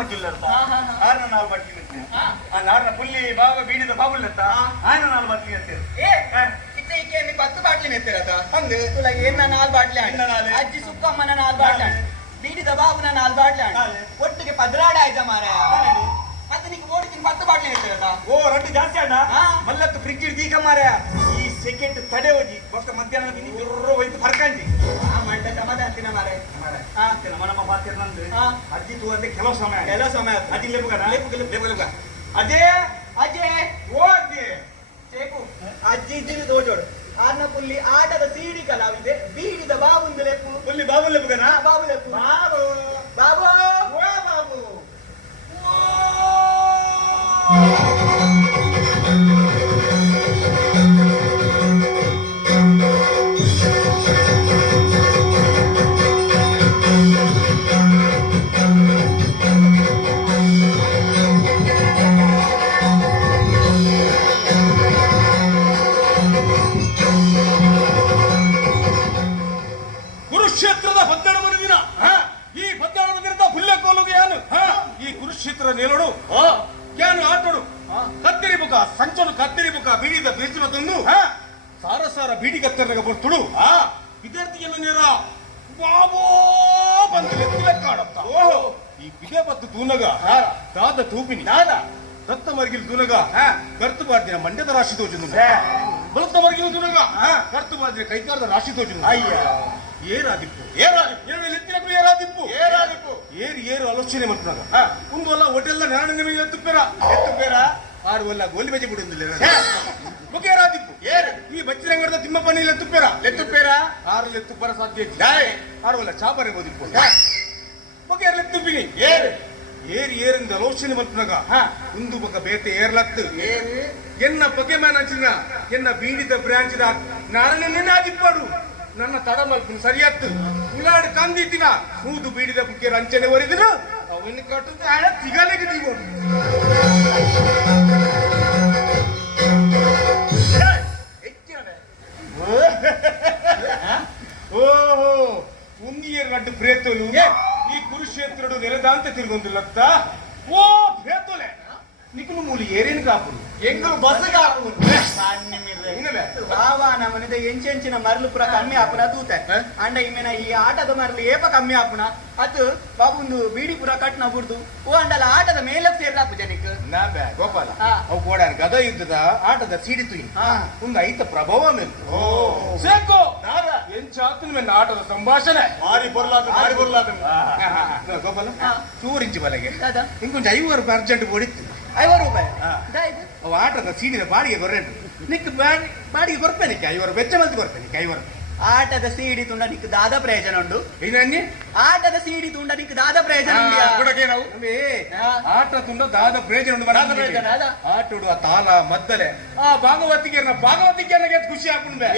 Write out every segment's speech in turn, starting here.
ಮಕ್ಕಿಲ್ಲತ್ತ ಆರನ ನಾಲ್ ಮಟ್ಟಿ ಆ ನಾರನ ಪುಲ್ಲಿ ಬಾವ ಬೀಡಿದ ಬಾಬುಲ್ಲತ್ತ ಆಯ್ನ ನಾಲ್ ಮಟ್ಟಿ ಅಂತೇಳಿ ನೀ 10 ಬಾಟ್ಲಿ ನೆತ್ತಿರತ್ತ ಹಂಗ ತುಲಗೆ ಏನ 4 ಬಾಟ್ಲಿ ಅಜ್ಜಿ ಸುಕ್ಕಮ್ಮನ 4 ಬಾಟ್ಲಿ ಬೀಡಿದ ಬಾಬುನ 4 ಬಾಟ್ಲಿ ಒಟ್ಟಿಗೆ ಪದ್ರಾಡ ಆಯ್ತಾ ಮಾರಾಯ ಮತ್ತೆ ನೀನು ಓಡಿತೀನಿ 10 ಬಾಟ್ಲಿ ನೆತ್ತಿರತ್ತ ಓ ರೊಟ್ಟಿ ಜಾಸ್ತಿ ಅಣ್ಣ ಮಲ್ಲತ್ತು ಫ್ರಿಡ್ಜ್ ದೀಕ ಮಾರಾಯ ಈ ಸೆಕೆಂಡ್ ತಡೆ ಹೋಗಿ ಬೊಕ್ಕ ಮಧ್ಯಾಹ್ನ ತಿಂಡಿ ಜೊರ್ರ ಹೋಯ್ತು ಫರ್ಕಂಜಿ ಆ ಮಂಟ ಟಮಟ ಅಂತಿನ ಮಾರಾಯ ನಮ್ಮ ಪಾತ್ರ ನಂದು ಅಜ್ಜಿ ತೂ ಅಂದ್ರೆ ಕೆಲವು ಸಮಯ ಅಜ್ಜಿ ಲೇಪುಗ ಅಜೇ ಅಜೇ ಓ ಅಜ್ಜಿ ಚೇಕು ಅಜ್ಜಿ ಇದ್ದಿದ್ದು ದೋಜೋಡು ಆರ್ನ ಪುಲ್ಲಿ ಆಟದ ಸಿಡಿ ಕಲಾವಿದೆ ಬೀಡಿದ ಬಾಬುಂದು ಲೆಪ್ಪು ಪುಲ್ಲಿ ಬಾಬು ಲೆಪ್ಪುಗನ ಬಾಬು ಲೆಪ್ಪು ಬಾಬು ಬಾಬು ಓ ಬಾಬು ಕುರುಕ್ಷೇತ್ರದ 12ನೇ ದಿನ ಈ 12ನೇ ದಿನದ ಪುಲ್ಯಕೋಲುಗೆ ಏನು ಈ ಕುರುಕ್ಷೇತ್ರ ನೇಲೋಡು ಕ್ಯಾನು ಆಟೋಡು ಕತ್ತಿರಿ ಬುಕ ಸಂಚಲು ಕತ್ತಿರಿ ಬುಕ ಬೀಡಿದ ಬೇಸಿನ ತಂದು ಸಾರ ಸಾರ ಬೀಡಿ ಕತ್ತರ್ನಾಗ ಬರ್ತುಡು ವಿದ್ಯಾರ್ಥಿಯನ್ನು ನೇರ ಬಾಬೋ ಬಂದು ಲೆತ್ತಿಲೆ ಕಾಡತ್ತ ಈ ಬಿದೆ ಬತ್ತು ತೂನಗ ದಾದ ತೂಪಿನಿ ದಾದ ದತ್ತ ಮರ್ಗಿಲ್ ತೂನಗ ಕರ್ತು ಬಾರ್ದಿನ ಮಂಡ್ಯದ ರಾಶಿ ತೋಜುಂದು ಬಲತ್ತ ಮರ್ಗಿಲ್ ತೂನಗ ಕರ್ತು ಬಾರ್ದಿನ ಕೈಕಾರದ ರಾಶಿ ತೋಜುಂದು ಅಯ್ಯ ಏರಾದಿಪ್ಪು ಏರಾದಿಪ್ಪು ಏರು ಆಲೋಚನೆ ಮಾಡ್ತಾಗ ಒಂದಲ್ಲ ಹೋಟೆಲ್ ನಾನು ನಿಮಗೆ ಎತ್ತುಪೇರ ಆರು ಒಲ್ಲ ಗೋಲಿ ಬಜೆ ಬಿಡುದಿಲ್ಲ ಮುಖೇರಾದಿಪ್ಪು ಈ ಬಚ್ಚಿರಂಗದ ತಿಮ್ಮಪ್ಪನಿ ಎತ್ತುಪೇರ ಆರು ಎತ್ತುಪರ ಸಾಧ್ಯ ಆರು ಒಲ್ಲ ಚಾಪರೆ ಬೋದಿಪ್ಪು ಮುಖೇರ ಎತ್ತುಪಿನಿ ಏರಿಂದ ಆಲೋಚನೆ ಮಾಡ್ತಾಗ ಒಂದು ಬಕ ಬೇತೆ ಏರ್ಲತ್ತು ಎನ್ನ ಪೊಕೆಮ್ಯಾನ್ ಅಂಚಿನ ಎನ್ನ ಬೀಡಿದ ಬ್ರಾಂಚಿದ ನಾನು ಆದಿಪ್ಪಾಡು ನನ್ನ ತಡ ಮಲ್ಪು ಸರಿಯತ್ತು ಉಲಾಡು ಕಂದಿತ್ತಿನ ಮೂದು ಬೀಡಿದ ಬುಕ್ಕಿಯ ರಂಚನೆ ಒರೆದಿನ ಅವನ್ನ ಕಟ್ಟು ಸಿಗಲಿಕ್ಕೆ ನೀವು ಓಹೋ ಉಂಗಿಯರ್ ನಡ್ಡು ಪ್ರೇತೋಲು ಈ ಕುರುಕ್ಷೇತ್ರಡು ನೆಲದಾಂತ ತಿರುಗೊಂದಿಲ್ಲತ್ತ ಓ ಪ್ರೇತೋಲೆ ನಿಖಲು ಮೂಲಿ ಏರೇನು ಕಾಪುಡು ಎಂಗಳು ಬಸ್ ಕಾಪುಡು ಬಾವಾ ನಮ್ಮನಿದ ಎಂಚೆಂಚಿನ ಮರಳು ಪುರ ಕಮ್ಮಿ ಆಪುನ ತೂತೆ ಅಂಡ ಇಮೇನ ಈ ಆಟದ ಮರಳು ಏಪ ಕಮ್ಮಿ ಆಪುನ ಅದು ಬಾಬುಂದು ಬೀಡಿ ಪುರ ಕಟ್ನ ಬುಡ್ದು ಓ ಅಂಡಲ ಆಟದ ಮೇಲೆ ಸೇರ್ಲಾಪು ಜನಿಕ್ ನಾ ಬ್ಯಾ ಗೋಪಾಲ ಅವು ಕೂಡ ಗದ ಯುದ್ಧದ ಆಟದ ಸಿಡಿತು ಒಂದು ಐತ ಪ್ರಭಾವ ಮೇಲ್ತು ಸೇಕೋ ಎಂಚಾತು ಮೇನ ಆಟದ ಸಂಭಾಷಣೆ ಮಾರಿ ಬರ್ಲಾದ ಗೋಪಾಲ ಚೂರಿಂಚು ಬಲೆಗೆ ಇಂಕೊಂಚ 5 ರೂಪಾಯಿ ಅರ್ಜೆಂಟ್ ಓಡಿತ್ತು 5 ರೂಪಾಯಿ ಅವು ಆಟದ ಸೀಡಿನ ಬಾಡಿಗೆ ಗೊರೆಂಟು ನಿಕ್ ಬಾಡಿಗೆ ಕೊರ್ಪೇನೆ 5 ರೂಪಾಯಿ ವೆಚ್ಚ ಮಲ್ತಿ ಕೊರ್ಪೇನೆ 5 ರೂಪಾಯಿ ಆಟದ ಸೀಡಿ ತುಂಡ ನಿಕ್ ದಾದ ಪ್ರಯೋಜನ ಉಂಡು ಏನನ್ನಿ ಆಟದ ಸೀಡಿ ತುಂಡ ನಿಕ್ ದಾದ ಪ್ರಯೋಜನ ಕೊಡಕೆ ನಾವು ಆಟ ತುಂಡ ದಾದ ಪ್ರಯೋಜನ ಉಂಡು ಆಟೋಡು ಆ ತಾಲ ಮದ್ದಲೆ ಆ ಭಾಗವತಿಗೆ ಖುಷಿ ಹಾಕೊಂಡ್ಬೆ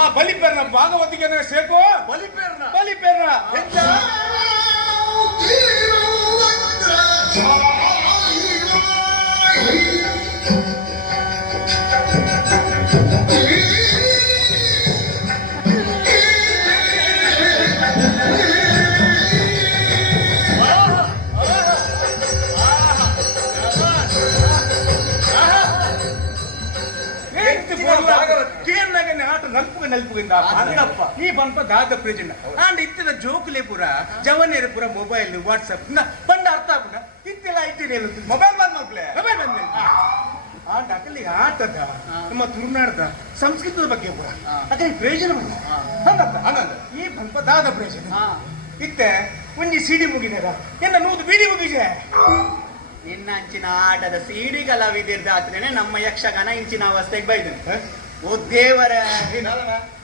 ಆ ಬಲಿಪೇರ್ನ ಭಾಗವತಿಗೆ ಸೇಕೋ ಬಲಿಪೇರ್ನ ಆಟ ನಲ್ಪುಗಿಂದ ಈ ಬಂಪ ದಾದ ಪ್ರಯೋಜನ ಅಂಡ್ ಇತ್ತಿನ ಜೋಕುಲೆ ಪುರ ಜವನೇರ ಪುರ ಮೊಬೈಲ್ ವಾಟ್ಸ್ಆಪ್ ಬಂಡ ಅರ್ಥ ಆಗುಣ ಇತ್ತೆಲ್ಲ ಇಟ್ಟಿನ ಮೊಬೈಲ್ ಬಂದ್ಮೇಲೆ ಅಕಲಿ ಆಟದ ನಮ್ಮ ತುಳುನಾಡದ ಸಂಸ್ಕೃತದ ಬಗ್ಗೆ ಪುರ ಅದೇ ಪ್ರಯೋಜನ ಹಂಗಂದ ಈ ಬಂಪ ದಾದ ಪ್ರಯೋಜನ ಇತ್ತೆ ಒಂಜಿ ಸಿಡಿ ಮುಗಿನದ ಎನ್ನ 100 ಬೀಡಿ ಮುಗಿಜೆ ನಿನ್ನ ಅಂಚಿನ ಆಟದ ಸಿಡಿ ಕಲಾವಿದಿರ್ದಾತ್ರೇನೆ ನಮ್ಮ ಯಕ್ಷಗಾನ ಇಂಚಿನ ಅವಸ್ಥೆಗೆ ಬೈದು ಓ ದೇವರ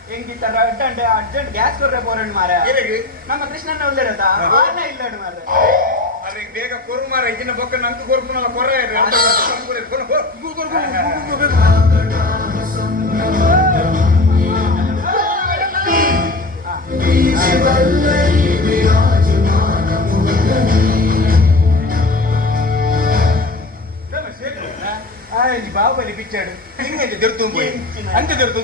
ಹೆಂಗಿತ್ತ ಅರ್ಜೆಂಟ್ ಗ್ಯಾಸ್ ಕೊರ್ರೆ ಬೋರಣ್ಣ ಮಾರ ನಮ್ಮ ಕೃಷ್ಣನ ಉಳ್ಳರದ ಆರ್ನ ಇಲ್ಲಡ್ ಮಾರ ಅರೆ ಬೇಗ ಕೊರು ಮಾರ ಇದನ್ನ ಬೊಕ್ಕ ನಂತು ಕೊರ್ಪುನಲ್ಲ ಕೊರೆ ಬಾಹುಬಲಿ ಪಿಕ್ಚರ್ ಹಿಂಗೆ ದೊರೆತು ಅಂತೆ ದೊರೆತು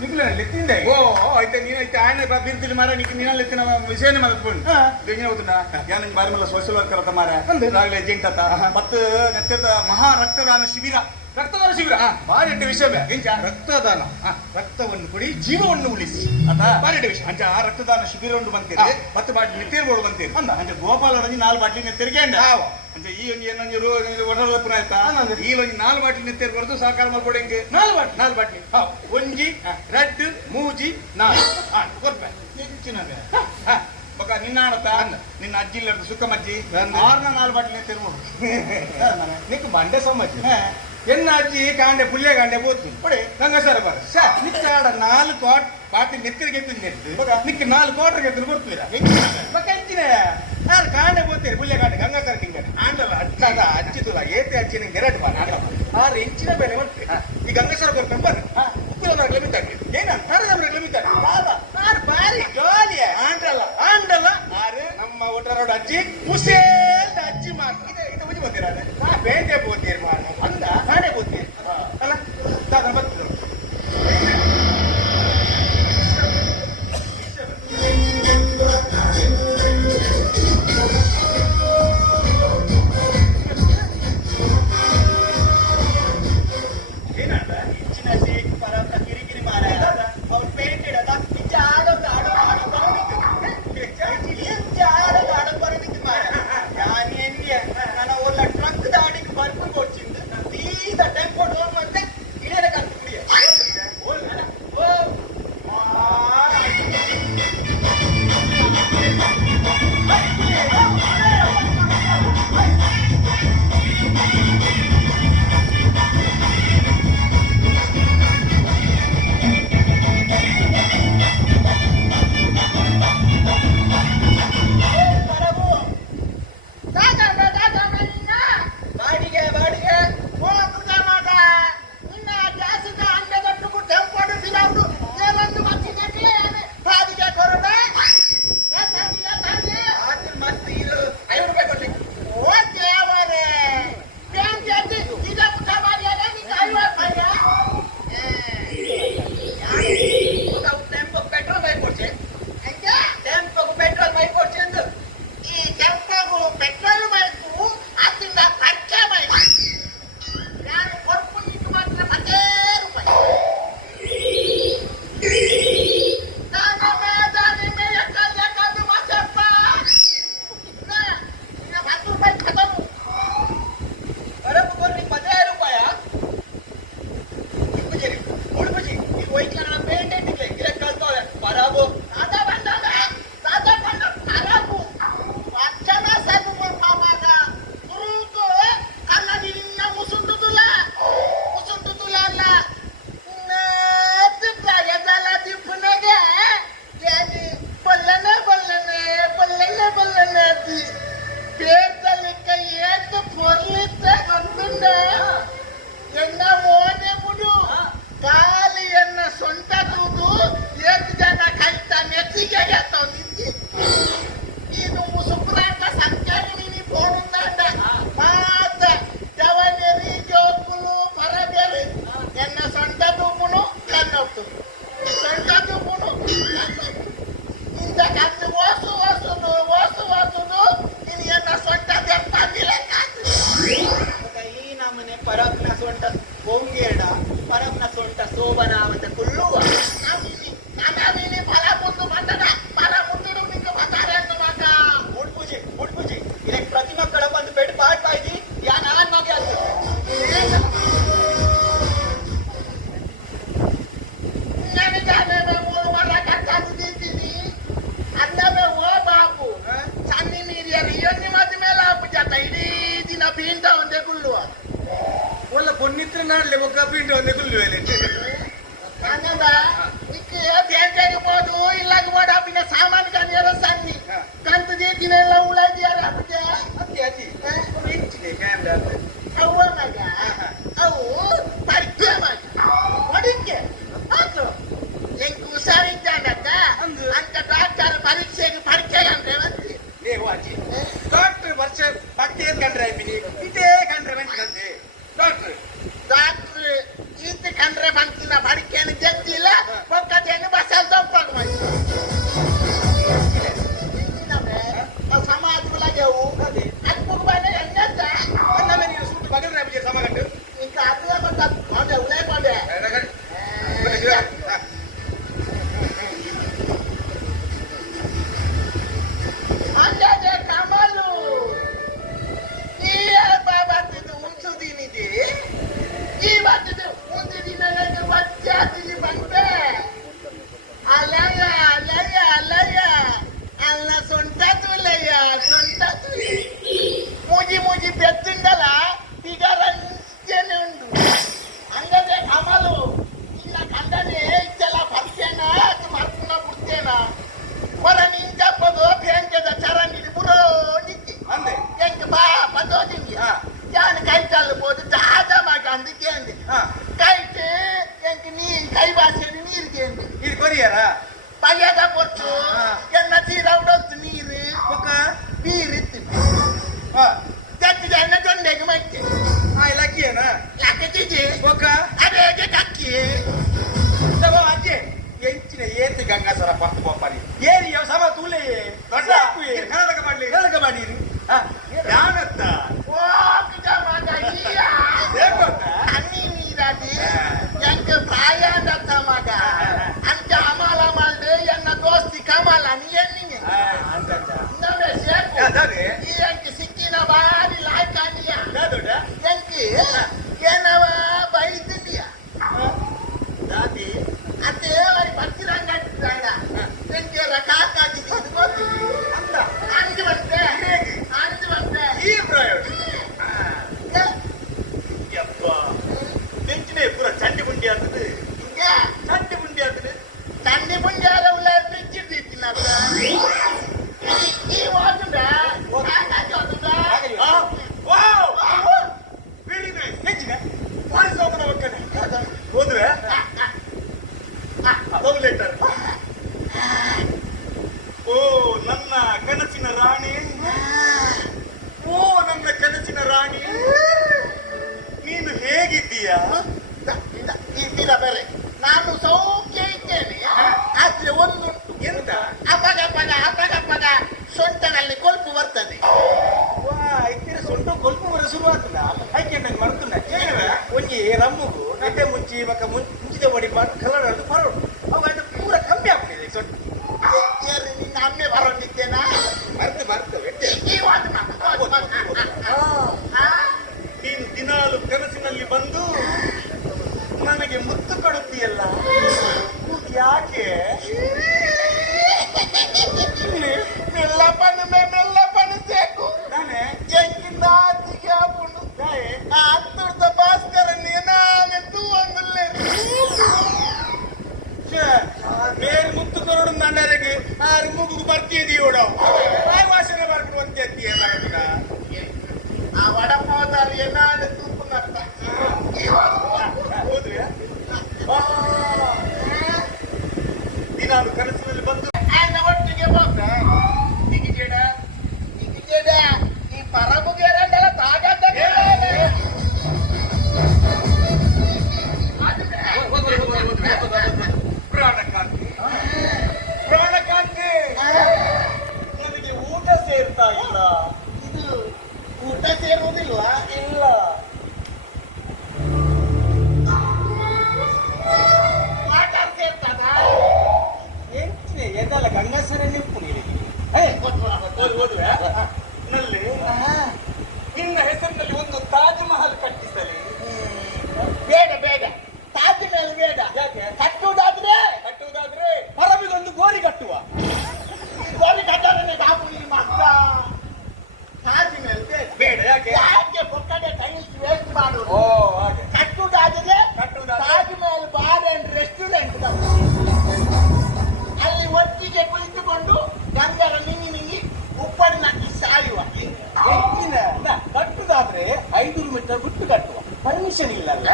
ನಿಕ್ಲೆ ತಿಂದೆ ಓ ಆಯ್ತಾ ನೀನೈತೆ ಆಯ್ನ ಬಿರ್ತಿಲಿ ಮಾರ ನಿಕ್ ನೀನಲ್ಲಿ ಎತ್ತಿನ ವಿಷಯನೇ ಮಲ್ಕೊಂಡು ಬೆಂಗಿನ ಹೋಗುತ್ತಣ್ಣ ಯಾ ನಂಗೆ ಬಾರಿ ಮೇಲೆ ಸೋಷಿಯಲ್ ವರ್ಕರ್ ಅಂತ ಮಾರ ರಾಗಲೇ ಏಜೆಂಟ್ ಅತ್ತ ಮತ್ತು ನೆತ್ತದ ಮಹಾ ರಕ್ತದಾನ ಶಿಬಿರ ರಕ್ತದಾನ ಶಿಬಿರ ಬಾರಿ ವಿಷಯ ಎಂಚ ರಕ್ತದಾನ ರಕ್ತವನ್ನು ಕೊಡಿ ಜೀವವನ್ನು ಉಳಿಸಿ ಅದ ಬಾರಿ ವಿಷಯ ಅಂಚ ಆ ರಕ್ತದಾನ ಶಿಬಿರ ಉಂಟು ಬಂತೇವೆ 10 ಬಾಟ್ಲಿ ನೆತ್ತೇರ್ಬೋದು ಬಂತೇವೆ ಅಂದ ಅಂಚ ಗೋಪಾಲ 4 ಬಾಟ್ಲಿ ನೆತ್ತೇರಿಗೆ ಅಂಡ ಅಂಚ ಈ ಒಂದು ಏನಂಜರು ಒಡಲಪುರ ಆಯ್ತಾ ಈ ಒಂದು 4 ಬಾಟ್ಲಿ ನೆತ್ತೇರ್ ಬರೋದು ಸಾಕಾರ ಮಾಡ್ಕೊಡಿ ಹೆಂಗೆ 4 ಬಾಟ್ಲಿ ಒಂಜಿ ರೆಡ್ ಮೂಜಿ 4 ಕೊರ್ಪೆ ಹೆಚ್ಚಿನವೆ ಬಕ ನಿನ್ನ ಆಡತ್ತ ನಿನ್ನ ಅಜ್ಜಿ ಇಲ್ಲ ಸುಕ್ಕಮಜ್ಜಿ 4 ಬಾಟ್ಲಿ ನೆತ್ತೇರ್ ನೋಡು ನಿಕ್ ಬಂಡೆ ಸಮ್ಮಜ್ಜಿ ಎನ್ನ ಅಜ್ಜಿ ಕಾಂಡೆ ಪುಲ್ಯ ಕಾಂಡೆ ಬೋತು ಕೊಡಿ ಗಂಗಸರ ಬರ ನಿಕ್ಕ ಆಡ 4 ಬಾಟ್ಲಿ ನೆತ್ತರಿಗೆ ಎತ್ತಿಂದೆ ನಿಕ್ಕ 4 ಕ್ವಾರ್ಟರ್ ಎತ್ತಿನ ಕೊಡ್ತೀರಾ ಹೆಂಚಿನ ಯಾರು ಕಾಂಡೆ ಬೋತೀರಿ ಪುಲ್ಯ ಕಾಂಡೆ ಗಂಗಸರ ನಿಂಗೆ ಆಂಡಲ್ಲ ಅಜ್ಜದ ಅಜ್ಜಿ ತುಲ ಏತೆ ಅಜ್ಜಿ ನಿಂಗೆ ಎರಡು ಬಾರ ಆಂಡಲ್ಲ 6 ಇಂಚಿನ ಬೆಲೆ ಮಾಡ್ತೀರಿ ಈ ಗಂಗಸರ ಕೊಡ್ಕೊಂಡು ಬರ್ರಿ ಉತ್ತರವರೆಗೆ ಬಿಟ್ಟಾಗ್ರಿ ಏನ ನರದವರೆಗೆ ಬಿಟ್ಟಾಗ್ರಿ ಬಾರಿ ಜೋಲಿಯ ಆಂಡಲ್ಲ ನಮ್ಮ ಊಟರೋಡ್ ಅಜ್ಜಿ ಹುಸೇಲ್ ಅಜ್ಜಿ ಮಾತ್ರ ಇದು ಮುಜಿ ಬಂದಿರ ನಾ ಬೇಂಡೆ ಬೋತೀರಿ ಮಾಡ ಅಂದ ಕಾಂಡೆ ಬೋತೀರಿ ಅಲ್ಲ ಬರ್ತಿದ್ರು ಡಾಕ್ಟರ್ ವರ್ಷ ಭಕ್ತಿ ಕಂಡ್ರೆ ಇದೇ ಕಂಡ್ರೆ ಬಂದಂತೆ ಡಾಕ್ಟರ್ ಈತ ಕಂಡ್ರೆ ಬಂತಿನ ಬಡಿಕೆಯನ್ನು ಜಗ್ಗಿಲ್ಲ தோதிங்க ஆ. யானு கை தள்ள போது தாதமாக அந்த கேந்து ஆ. கைட்டு எனக்கு நீ கைவாசல் நீர் கேந்து இது கொரியாரா பையத பொறுத்து ஆ. என்ன தீரவுடத்து நீரு ಒಕ್ಕ ಬೀರಿತ್ತು ಆ ಜಟ್ಟು ಜನ ಜೊಂಡೆಗೆ ಮತ್ತೆ ಆ ಲಕ್ಕಿಯನ ಲಕ್ಕಜಿಜಿ ಒಕ್ಕ ಅದೇಗೆ ಕಕ್ಕಿ ಸಮ ಅಜ್ಜೆ ಎಂಚಿನ ಏತಿ ಗಂಗಾಸರ ಪರ್ತು ಪಪ್ಪರಿ ಏರಿ ಯಾವ ಸಮ ತೂಲೆ ದೊಡ್ಡ ಕರ್ನಾಟಕ ಮಾಡಲಿರಿ ಯಾನತ್ತ ಓ ಕಿಟ ಮಗ ಹೇಗೋತ್ತ ಅನ್ನಿ ನೀರಾದಿ ಎಂಕ ಪ್ರಾಯ ದತ್ತ ಮಗ ಅಂತ ಅಮಲ ಮಾಡ್ದೆ ಎನ್ನ ದೋಸ್ತಿ ಕಮಲ ನೀ ಎನ್ನಿಗೆ ಅಂದಜ್ಜ ನವೆ ಸೇಕು ಯಾದಾರೆ ಈ ಎಂಕ ಸಿಕ್ಕಿನ ಬಾರಿ ಲಾಯ್ಕಾನಿಯ ಯಾದೊಡ ಎಂಕಿ ಏನವ ಬೈದಿದ್ಯಾ ದಾದಿ ಅದೇ ಅವರಿ ಬರ್ತಿರಂಗ ಎಂಕೆ ರಕಾಕಾಗಿದ್ದು ಇದು ಗೊತ್ತಿಲ್ಲ ಅಂತ ಅಂದು ಬಂತೆ ಹೇಗೆ ಅಂದು ಬಂತೆ ಈ ಪ್ರಯೋಗ ಯಪ್ಪ ನೆಂಚಿನೇ ಪೂರ ಚಂಡಿ ಬುಂಡಿ ಆಗ್ತದೆ ಹಿಂಗೆ ಚಂಡಿ ಬುಂಡಿ ಆಗ್ತದೆ ತಂಡಿ ಪುಂಜಾರ ಉಳ್ಳ ಬಿಚ್ಚಿರ್ತಿತ್ತು ನಾನು ಈ ಓದುಂಡ ಹಾಗಾಗಿ ಓದುಂಡ ವಾವ್ ವೆರಿ ನೈಸ್ ಹೆಚ್ಚಿನ ವಾಯ್ಸ್ ಹೋಗೋಣ ಒಕ್ಕನೆ ಹೋದ್ರೆ ಲವ್ ಲೆಟರ್ ಓ ನನ್ನ ಕನಸಿನ ರಾಣಿ ಓ ನನ್ನ ಕನಸಿನ ರಾಣಿ ನೀನು ಹೇಗಿದ್ದೀಯಾ ಇದ್ದಿಲ್ಲ ಬೇರೆ ನಾನು ಸೌಖ್ಯ ಇದ್ದೇನೆ ಆದ್ರೆ ಒಂದು ಎಂತ ಅಪಗ ಸೊಂಟನಲ್ಲಿ ಕೊಲ್ಪು ಬರ್ತದೆ ವಾ ಇತ್ತಿರ ಸೊಂಟು ಕೊಲ್ಪ ಬರ ಶುರುವಾತಲ್ಲ ಹಾಕ್ಯಂಡಂಗೆ ಮರ್ತುಂಡ ಒಂಜಿ ರಮ್ಮುಗು ನಡ್ಡೆ ಮುಂಚಿ ಮಕ್ಕ ಮುಂಚಿದ ಬಡಿ ಕಲರ್ ಅದು ಬರೋಡು ಅವು ಅದು ಪೂರ ಕಮ್ಮಿ ಆಗ್ಬಿಟ್ಟಿದೆ ಸೊಂಟು ನಿನ್ನ ಅಮ್ಮೆ ಬರೋದಿದ್ದೇನಾ ಮರ್ತು ಈ ಓದು ನೀನು ದಿನಾಲು ಕನಸಿನಲ್ಲಿ ಬಂದು ನನಗೆ ಮುತ್ತು ಕೊಡುತ್ತೀಯಲ್ಲ ಯಾಕೆ ಮೆಲ್ಲಪ್ಪನ ಸೇಕು ನಾನೇ ಎಂಕಿಂದ ಆಚಿಗೆ ಹಾಕೊಂಡು ಹತ್ತುರ್ದ ಭಾಸ್ಕರ ನೀನಾನೆದ್ದು ಒಂದುಲ್ಲೆ ಮೇಲ್ ಮುತ್ತು ಕೊರಡು ನನ್ನರೆಗೆ ಆರು ಮೂಗು ಬರ್ತಿದೀಯೋಡ ಭಾಷೆ ಬರ್ಬಿಡು ಅಂತ ಎತ್ತೀಯ ಆ ವಡಪಾದಲ್ಲಿ ಏನಾದ್ರು ತೂಪು ನಡ್ತ ಹೋದ್ರೆ ದಿನಾಲು ಕನಸಿನಲ್ಲಿ ಬಂದು ಒಟ್ಟಿಗೆ ಹೋಗ ನಿಗಿಜೇಡ ಈ ಪರಬುಗೆರೆಲ್ಲ ತಾಗದ ಪ್ರಾಣಕಾಂತಿ ನನಗೆ ಊಟ ಸೇರ್ತಾ ಇಲ್ಲ ಇದು ಊಟ ಸೇರುವುದಿಲ್ವಾ ಇಲ್ಲ ವಾಟರ್ ಸೇರ್ತದ ಎಂಚಿನ ಎದಲ್ಲ ಗಂಗಸರ ನಿಂಪು ನೀರಿಗೆ ಓದುವೆ ನಲ್ಲಿ ನಿನ್ನ ಹೆಸರಿನಲ್ಲಿ ಒಂದು ತಾಜ್ ಮಹಲ್ ಕಟ್ಟಿಸಲಿ ಬೇಡ ತಾಜ್ ಮೇಲೆ ಬೇಡ ಯಾಕೆ ಕಟ್ಟುವುದಾದ್ರೆ ಪರಬಿಗೊಂದು ಗೋರಿ ಕಟ್ಟುವ ಗೋಲಿ ಕಟ್ಟೋದನ್ನೇ ಬಾಬು ಈ ಮಕ್ಕ ತಾಜ್ ಮೇಲೆ ಬೇಡ ಯಾಕೆ ಯಾಕೆ ಪೊಕ್ಕಡೆ ಟೈಲ್ಸ್ ವೇಸ್ಟ್ ಮಾಡುವುದು ಓ ಹಾಗೆ ಕಟ್ಟುವುದಾದ್ರೆ ಕಟ್ಟುವುದಾದ್ರೆ? Taj Mahal bar and restaurant ಅಲ್ಲಿ ಒಟ್ಟಿಗೆ ಕುಳಿತುಕೊಂಡು ಗಂಗರ ನಿಂಗಿ ಉಪ್ಪಡಿ ನಕ್ಕಿ ಸಾಯುವ ಹೆಚ್ಚಿನ ಕಟ್ಟುದಾದ್ರೆ 500 ಮೀಟರ್ ಬಿಟ್ಟು ಕಟ್ಟುವ ಪರ್ಮಿಷನ್ ಇಲ್ಲಲ್ಲ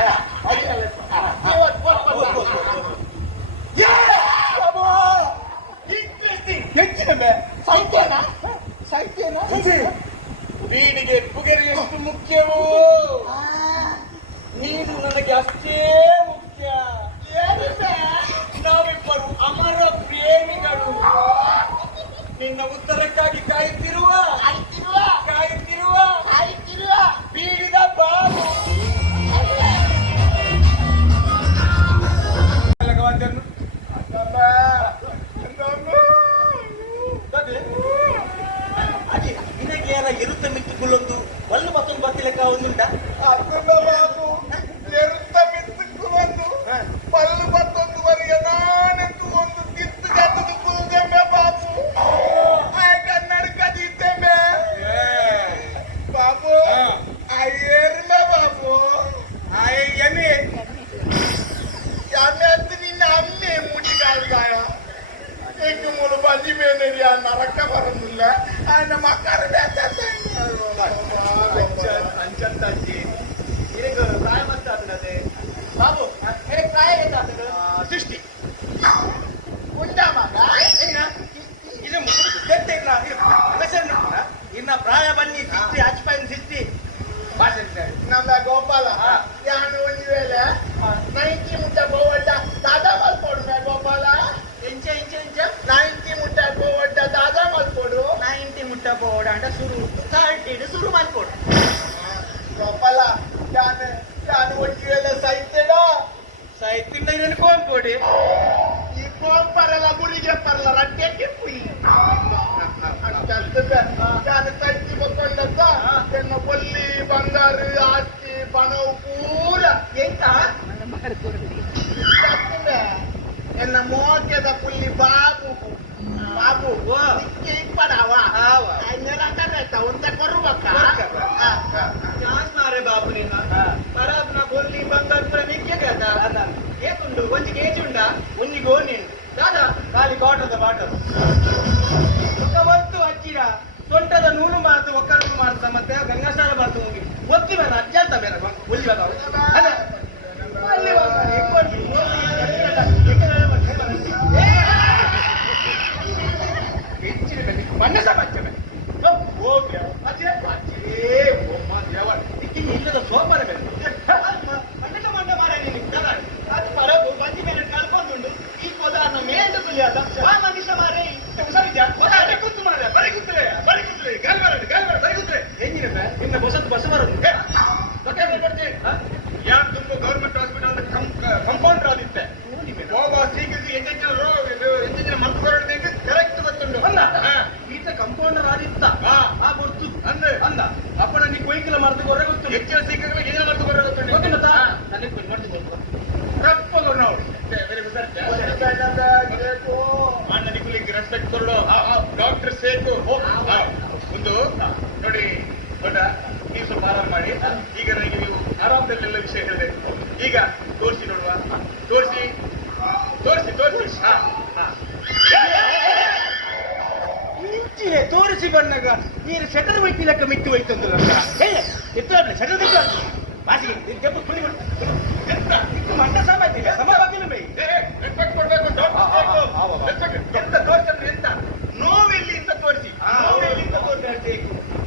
ಹೆಚ್ಚಿನ ಸೈತೇನಾ ಬೀಡಿಗೆ ಪುಗರಿ ಎಷ್ಟು ಮುಖ್ಯವೋ ನೀನು ನನಗೆ ಅಷ್ಟೇ ಮುಖ್ಯ ನಾವಿಬ್ಬರು ಅಮರ ಪ್ರೇಮಿಗಳು ನಿನ್ನ ಉತ್ತರಕ್ಕಾಗಿ ಕಾಯುತ್ತಿರುವ ಬೀಳಿದ ಬಾಬು ನಿನಗೆ ಯಾರ ಇರುತ್ತ ಮಿತ್ತುಕೊಳ್ಳೊಂದು ಒಳ್ಳೆ ಮತ್ತೊಂದು ಬರ್ತಿಲಕ್ಕ ಒಂದುಂಟ ಬಾಬು ಎರುತ್ತ ಮಿತ್ತಕ್ಕೂ ಒಂದು ಪಲ್ಲು ಮತ್ತೊಂದುವರೆಗೆ ನಾನಂತೂ ಒಂದು ಕಿತ್ತು ಗತ್ತದ ಕುಲ್ದೆಂಬೆ ಬಾಬು ಕನ್ನಡ ಕದೀತೆಂಬೆ ಬಾಬು ಎರ್ಮೆ ಬಾಬು ಎಮ್ಮೆ ಯಾಮೆ ಅಂತ ನಿನ್ನ ಅಮ್ಮೆ ಮುಡಿಗಾಳ್ಗಾಯ ಎಟ್ಟು ಮೂಲು ಬಜಿ ಮೇಲೆ ನರಕ ಬರೋದಿಲ್ಲ ನಮ್ಮ ಅಕ್ಕರ ಬನ್ನಿ ಸಿಕ್ತಿ ಹಚ್ಪನ್ ಸಿಕ್ತಿ ಭಾಷೆ ನಮ್ಮ ಗೋಪಾಲ ಯಾನು ಒಂದು ವೇಳೆ ನೈಂಟಿ ಮುಟ್ಟ ಗೋವಡ್ಡ ದಾದಾ ಮಲ್ಕೊಡು ಗೋಪಾಲ ಎಂಚ ಎಂಚ ಎಂಚ 90 ಮುಟ್ಟ ಗೋವಡ್ಡ ದಾದಾ ಮಲ್ಕೊಡು 90 ಮುಟ್ಟ ಬೋಡ ಅಂಡ ಶುರು 30 ಶುರು ಮಾಡ್ಕೊಡು ಗೋಪಾಲ ಯಾನು ಒಂದು ವೇಳೆ ಸೈತೆಡ ಸಾಹಿತ್ಯ ಇದನ್ನು ಕೋಂಪೋಡಿ ಈ ಗೋಪರಲ್ಲ ಗುರಿಗೆ ಪರಲ್ಲ ರಟ್ಟೆಗೆ ಪುಯ್ ನಾನು ಕಟ್ಟಿ ಬಕ್ಕೊಂಡಂತ ಎನ್ನ ಕೊಲ್ಲಿ ಬಂಗಾರ ಆಸ್ತಿ ಪಣವು ಪೂರ ಎಂತ ಎನ್ನ ಮೋಟದ ಪುಲ್ಲಿ ಬಾಬು ಇಪ್ಪಡವ ಒಂದ ಕೊರ್ಬಕ್ಕ ಚಾನ್ಸ್ ಮಾರೆ ಬಾಬು ನೀನು ಬರಾಬ್ನ ಬೊಲ್ಲಿ ಬಂಗಾರ ಪುರ ನಿಕ್ಕೆ ಕದ ಏಕುಂಡು ಒಂಜಿಗೆ ಏಜುಂಡ ಒಂದಿಗೋ ನೀನು ದಾದಾ ಖಾಲಿ ಕಾಟದ ಬಾಟಲು ಒಕ್ಕ ಒತ್ತು ಹಚ್ಚಿರ ಸೊಂಟದ ನೂಲು ಮಾತು ಒಕ್ಕರನ್ನು ಮಾಡ್ತಾ ಮತ್ತೆ ಗಂಗಾಸ್ನಾನ ಮಾಡ್ತಾ ಹೋಗಿ ಒತ್ತಿ ಬೇಡ ಅಜ್ಜಂತ ಬೇಡ ಒಲ್ಲಿ ಬೇಡ ಅದ ಅಲ್ಲಿ ಮಣ್ಣ ಸಮಾಚಾರ ಇಲ್ಲದ ಸೋಪಾನ ಬೇರೆ ಮಣ್ಣದ ಮಣ್ಣ ಮಾರ ನೀನು ಅದು ಮರಬು ಬಂಜಿ ಮೇಲೆ ಕಳ್ಕೊಂಡುಂಡು ಈ ಪದಾರ್ಥ ಮೇಂಡು ಕುಲಿಯಾದ ಆ ಮನುಷ್ಯ ಮಾರೇ ಕೂತು ಮಾರ ಬರಿ ಕೂತ್ರೆ ಬರಿ ಕೂತ್ರೆ ಹೆಂಗಿರಪ್ಪ ನಿನ್ನ ಬಸತ್ ಬಸ್ ಬರೋದು ಯಾರು ತುಂಬ ಗೌರ್ಮೆಂಟ್ ಹಾಸ್ಪಿಟಲ್ ಕಂಪೌಂಡರ್ ಆದಿತ್ತೆ ಹೋಗ ಸೀಗಿಸಿ ಎಂಟೆಂಚಿನ ಮದ್ದು ಬರೋದು ಕರೆಕ್ಟ್ ಗೊತ್ತುಂಡು ಅಲ್ಲ ಈತ ಕಂಪೌಂಡರ್ ಆದಿತ್ತ ಆ ಗೊತ್ತು ಅಂದ ಅಪ್ಪನ ನೀ ಕೊಯ್ಕಲ ಮರ್ದು ಹೊರ ಗೊತ್ತು ಹೆಚ್ಚಿನ ಸೀಕಗಳು ಏನ ಮದ್ದು ಬರೋದು ಗೊತ್ತುಂಡು ಗೊತ್ತಿಲ್ಲ ನನಗೆ ಮರ್ದು ಗೊತ್ತು ರಪ್ಪಲು ನೋಡಿ ಅಣ್ಣ ನಿಗುಲಿಗೆ ರೆಸ್ಪೆಕ್ಟ್ ಕೊಡು ಡಾಕ್ಟರ್ ಸೇತು ಒಂದು ನೋಡಿ ದೊಡ್ಡ ನೀವು ಸ್ವಲ್ಪ ಆರಾಮ ಮಾಡಿ ಈಗ ನನಗೆ ನೀವು ಆರಾಮದಲ್ಲೆಲ್ಲ ವಿಷಯ ಹೇಳಿದೆ ಈಗ ತೋರಿಸಿ ನೋಡುವ ತೋರಿಸಿ ಇಂಚಿನ ತೋರಿಸಿ ಬಂದಾಗ ನೀನು ಶಟರ್ ವೈತಿ ಲೆಕ್ಕ ಮಿಟ್ಟು ಹೋಯ್ತಂದು ಎತ್ತು ಶಟರ್ ಬಿಟ್ಟು ಮಾಸಿಗೆ ದೆಬ್ಬ ಕುಳಿ ಎಂತ ಇದು ಮಂಡ ಸಾಮಾನ್ಯ ಸಮವಾಗಿಲ್ಲ ಬೈ ರೆಸ್ಪೆಕ್ಟ್ ಕೊಡ್ಬೇಕು ಎಂತ ತೋರಿಸಂದ್ರೆ ಎಂತ ನೋವೆಲ್ಲಿ ಅಂತ ತೋರಿಸಿ ನೋವೆಲ್ಲಿಂದ ತೋರಿಸಿ